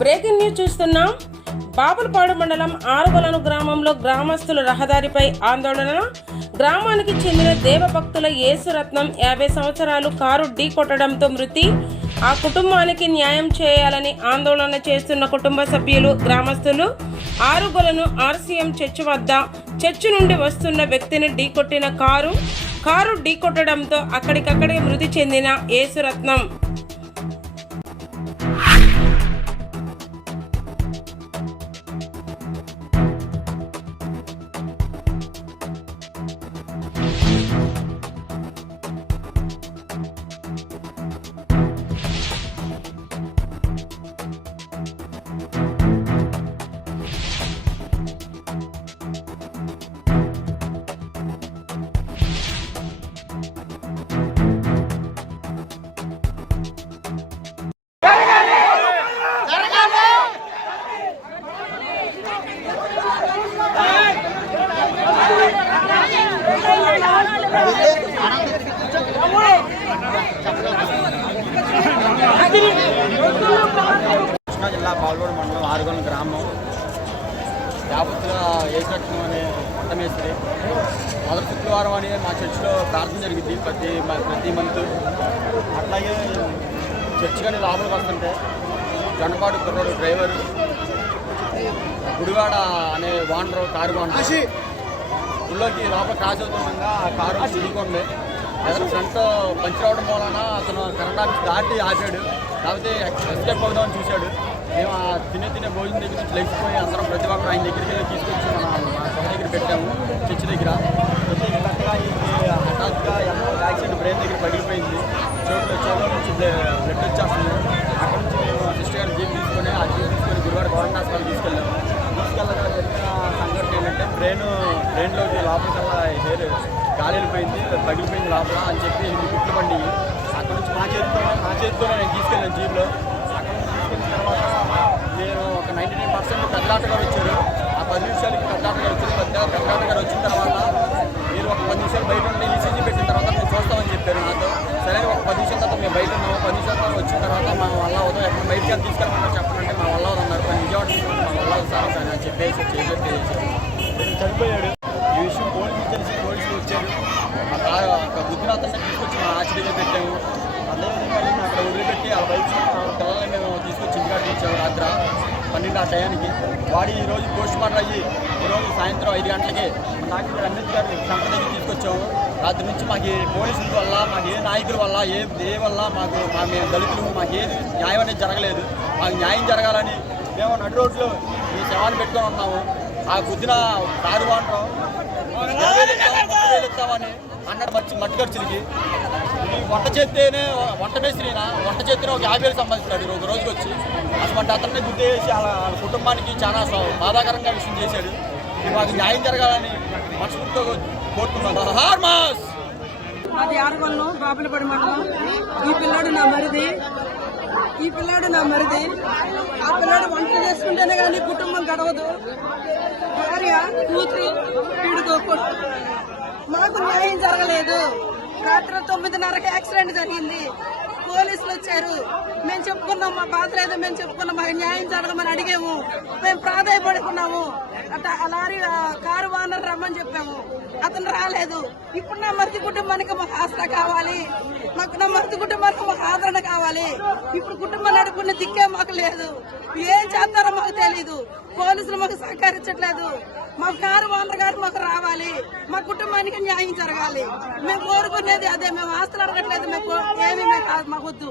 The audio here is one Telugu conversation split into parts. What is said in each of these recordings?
బ్రేకింగ్ న్యూస్ చూస్తున్నాం. బాపులపాడు మండలం ఆరుగొలను గ్రామంలో గ్రామస్తుల రహదారిపై ఆందోళన. గ్రామానికి చెందిన దేవభక్తుల యేసురత్నం 50 సంవత్సరాలు కారు ఢీ కొట్టడంతో మృతి. ఆ కుటుంబానికి న్యాయం చేయాలని ఆందోళన చేస్తున్న కుటుంబ సభ్యులు, గ్రామస్తులు. ఆరుగొలను RCM చర్చి వద్ద చర్చి నుండి వస్తున్న వ్యక్తిని ఢీకొట్టిన కారు ఢీకొట్టడంతో అక్కడికక్కడే మృతి చెందిన యేసురత్నం. కృష్ణా జిల్లా బాపులపాడు మండలం ఆరుగొలను గ్రామం యావత్తుల యేసురత్నం అనే పట్టమేస్త్రి మొదటి శుక్రవారం అని మా చర్చిలో ప్రార్థన జరిగింది ప్రతి మంత్. అట్లాగే చర్చి కానీ లోపలికి వస్తుంటే జనపాడు కుర్రోడు డ్రైవరు, గుడివాడ అనే ఓనరు, కారు ఓనరు ఊళ్ళోకి లోపల క్రాస్ అవుతుండగా ఆ కారు ఢీకొంది. ఎదురు ఫ్రంట్ పంచర్ అవడం వలన అతను కరెంట్ ఆఫీస్ దాటి ఆపాడు. కాకపోతే ఎస్కేప్ అవుదామని చూశాడు. మేము ఆ తినే భోజనం దగ్గర నుంచి లేచిపోయి అందరం ప్రతి ఒక్కరు ఆయన దగ్గరికి వెళ్ళి తీసుకొచ్చి మా సభ దగ్గర పెట్టాము, చర్చి దగ్గర. కరెక్ట్గా హఠాత్తుగా యాక్సిడెంట్ బ్రెయిన్ దగ్గర పగిలిపోయింది. చెవులో నుంచి బ్లడ్ వచ్చేస్తుంది. అక్కడ నుంచి మేము సిస్టర్ గారు జీప్ తీసుకొని గురువాడ గవర్నమెంట్ హాస్పిటల్ తీసుకెళ్ళాము. తీసుకెళ్ళగా జరిగిన సంఘటన ఏంటంటే బ్రెయిన్లోకి లోపలికల్లా హెయిర్ గాలి వెళ్ళిపోయింది, పగిలిపోయింది లోపల అని చెప్పి 8 కుట్లు పండి అక్కడ నుంచి మా చేతితోనే నేను తీసుకెళ్ళాను జీప్లో. అక్కడ నుంచి తీసుకెళ్ళిన తర్వాత నేను ఒక 99% పెద్దలాట గారు వచ్చారు. ఆ 10 నిమిషాలకి పెద్దలాట గారు వచ్చారు. పెద్దలాట గారు వచ్చిన తర్వాత మీరు ఒక 10 నిమిషాలు బయట ఉంటే ECG పెట్టిన తర్వాత మేము చూస్తామని చెప్పారు నాతో. సరే ఒక 10 నిమిషాల తర్వాత మేము బయట ఉన్నాము. 10 నిమిషాల తర్వాత వచ్చిన తర్వాత మా వల్ల అవుతాం, ఎక్కడ బయటకి అని తీసుకెళ్ళమన్నారు చెప్పండి. మా వల్ల అవుతున్నారు, విజయవాడ మా వల్ల అవుతారు సార్ అని చెప్పేసి చనిపోయాడు. ఈ విషయం పోలీసులు వచ్చారు. ఆ కారు బుద్ధిని అతన్ని తీసుకొచ్చి మా ఆశ్చర్యంగా పెట్టాము. అదేవిధంగా మేము అక్కడ వదిలిపెట్టి ఆ బైక్ పిల్లల్ని మేము తీసుకొచ్చి ఇంటికాడ ఇచ్చాము. రాత్రి 12 ఆ టయానికి వాడి ఈరోజు పోస్ట్ మార్టం అయ్యి ఈరోజు సాయంత్రం 5 గంటలకి డాక్టర్ అంబేద్కర్ సెంటర్ దగ్గర తీసుకొచ్చాము. రాత్రి నుంచి మాకు పోలీసుల వల్ల, మాకు ఏ నాయకుల వల్ల, ఏ వల్ల మేము దళితులు మాకు ఏది న్యాయం అనేది జరగలేదు. మాకు న్యాయం జరగాలని మేము నడు రోడ్లో ఈ శవాన్ని పెట్టుకొని ఉన్నాము. ఆ బుద్ధిన కారు వాడటం ఇస్తామని అన్నాడు. మట్టి ఖర్చులకి వంట చేస్తేనే వంట చేస్తేనే ఒక 50,000 సంపాదిస్తాడు ఒక రోజుకి వచ్చి. అటువంటి అతన్ని గుర్తు చేసి వాళ్ళ కుటుంబానికి చాలా బాధాకరంగా విషయం చేశాడు. మాకు న్యాయం జరగాలని మనస్ఫూర్తిగా కోరుతున్నాను. హార్మాస్ అది ఆరుగొలను బాపులపాడు మండలం. ఈ పిల్లాడు నా మరిది. ఆ పిల్లాడు వంట చేసుకుంటేనే కానీ కుటుంబం గడవదు. భార్య, కూతురు, వీడికి మాకు న్యాయం జరగలేదు. రాత్రి 9:30కి యాక్సిడెంట్ జరిగింది. పోలీసులు వచ్చారు. మేము చెప్పుకున్నాం, మా బాధ లేదు, మేము చెప్పుకున్నాం, మాకు న్యాయం జరగమని అడిగాము. మేము ప్రాధాయపడుకున్నాము. లారీ కారు ఓనర్ రమ్మని చెప్పాము, అతను రాలేదు. ఇప్పుడు నా మరిది కుటుంబానికి మాకు ఆసరా కావాలి, నా మరిది కుటుంబానికి మాకు ఆదరణ కావాలి. ఇప్పుడు కుటుంబం నడుపుకున్న దిక్కే మాకు లేదు. ఏం చేస్తారో మాకు తెలీదు. పోలీసులు మాకు సహకరించట్లేదు. మా కారు ఓనర్ గారు మాకు రావాలి, మా కుటుంబానికి న్యాయం జరగాలి. మేము కోరుకునేది అదే. మేము ఆస్తులు అడగట్లేదు, ఏమీ మాకు వద్దు.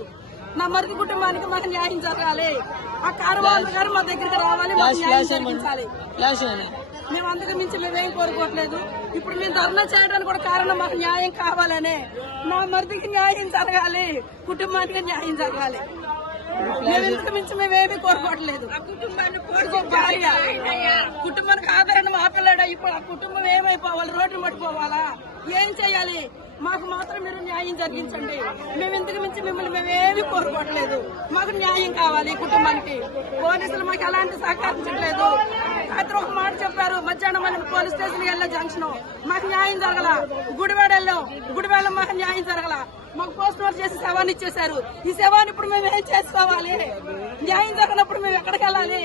నా మరిది కుటుంబానికి మాకు న్యాయం జరగాలి. ఆ కారు ఓనర్ గారు మా దగ్గరికి రావాలి, మాకు న్యాయం జరిగించాలి. మేము అందుకు మించి మేమేం కోరుకోవట్లేదు. ఇప్పుడు మేము ధర్నా చేయడానికి కూడా కారణం మాకు న్యాయం కావాలనే. నా మరిదికి న్యాయం జరగాలి, కుటుంబానికి న్యాయం జరగాలి. మేము ఇంతకు మించి మేమేమీ కోరుకోవట్లేదు. కుటుంబానికి ఆదరణ మా పిల్లడా. ఇప్పుడు ఆ కుటుంబం ఏమైపోవాలి? రోడ్లు పట్టుకోవాలా? ఏం చేయాలి? మాకు మాత్రం మీరు న్యాయం జరిగించండి. మేము ఇంతకు మించి మిమ్మల్ని మేమేమీ కోరుకోవట్లేదు. మాకు న్యాయం కావాలి. కుటుంబానికి పోలీసులు మాకు ఎలాంటి సహకరించట్లేదు. రాత్రి ఒక మాట చెప్పారు, మధ్యాహ్నం మనం పోలీస్ స్టేషన్ వెళ్ళే జంక్షన్ మాకు న్యాయం జరగల. గుడివాడ వెళ్ళాం, గుడివాడ మాకు న్యాయం జరగల. మాకు పోస్ట్ మార్టం చేసి శవాన్ని ఇచ్చేశారు. ఈ శవాన్ని ఇప్పుడు మేము ఏం చేసుకోవాలి? న్యాయం జరగనప్పుడు మేము ఎక్కడికి వెళ్ళాలి?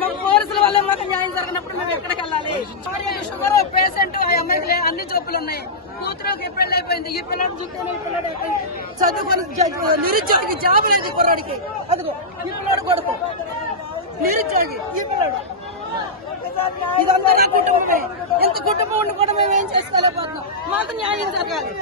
మాకు పోలీసుల వల్ల మాకు న్యాయం జరగనప్పుడు మేము ఎక్కడికి వెళ్ళాలి? షుగర్ పేషెంట్, ఆ అమ్మాయికి అన్ని జబ్బులు ఉన్నాయి. కూతురుకి పెళ్లి అయిపోయింది. ఈ పిల్లడు చుట్టూ ఈ పిల్లడు చదువుకొని నిరుద్యోగి, జాబ్ లేదు ఈ కుర్రాడికి. అదిగో ఈ పిల్లడు కొడుకు నిరుద్యోగి, ఈ పిల్లడు. ఇదంతా నా కుటుంబమే. ఇంత కుటుంబం ఉండి కూడా మేము ఏం చేసుకోలేకపోతున్నాం. మాకు న్యాయం జరగాలి.